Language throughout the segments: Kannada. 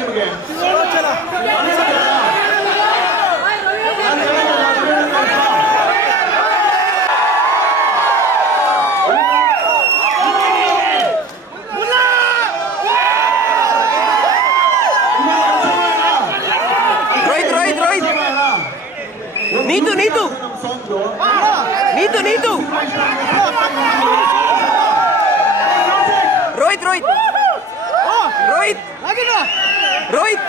ನಿಮಗೆ? Nitu Nitu Nitu Nitu Rohit Rohit Rohit Rohit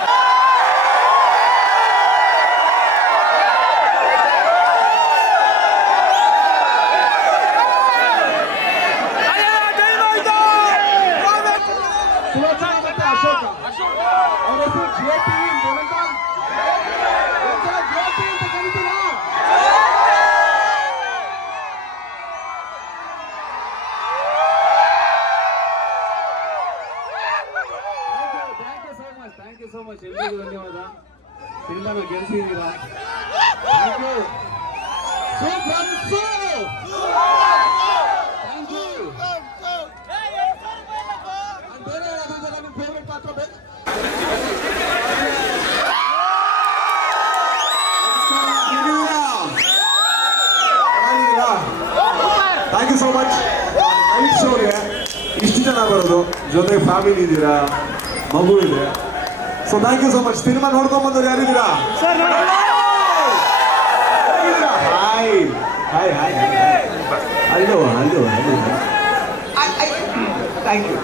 Thank you so much. ಎಲ್ರಿಗೂ ಧನ್ಯವಾದ. ಸಿನಿಮಾನ ಗೆಲ್ಸಿದ್ದೀರಾ. Thank you. Thank you. And ಬೇರೆ ಯಾರಾದ್ರೂ ನಿಮ್ಮ ಫೇವರೇಟ್ ಪಾತ್ರ ಬೇಕು? Thank you so much. Night ಶೋಗೆ ಇಷ್ಟು ಜನ ಬರೋದು, ಜೊತೆ ಫ್ಯಾಮಿಲಿ ಇದ್ದೀರಾ, ಮಗು ಇದೆ. So thank you so much. Cinema ನೋಡ್ಕೊಂಡ್ ಬಂದವ್ರು ಯಾರಿದ್ದೀರಾ? ಹಾಯ್ ಹಾಯ್ ಹಾಯ್ ಅಲ್ಲೋ ಅಲ್ಲೋ ಥ್ಯಾಂಕ್ ಯು.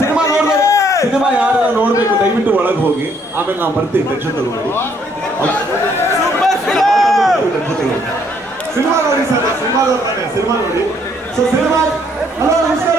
ಸಿನಿಮಾ ನೋಡ್ಬೇಕು, ಸಿನಿಮಾ ಯಾರು ನೋಡ್ಬೇಕು ದಯವಿಟ್ಟು ಒಳಗೆ ಹೋಗಿ, ಆಮೇಲೆ ನಾವು ಬರ್ತೀವಿ. ಟೆನ್ಷನ್ ತಗೋಬೇಡಿ. ಸಿನಿಮಾ ನೋಡಿ ಸರ್, ಸಿನಿಮಾ ನೋಡಿ. ಸೊ ಸಿನಿಮಾ ಹಲೋ ನಮಸ್ಕಾರ.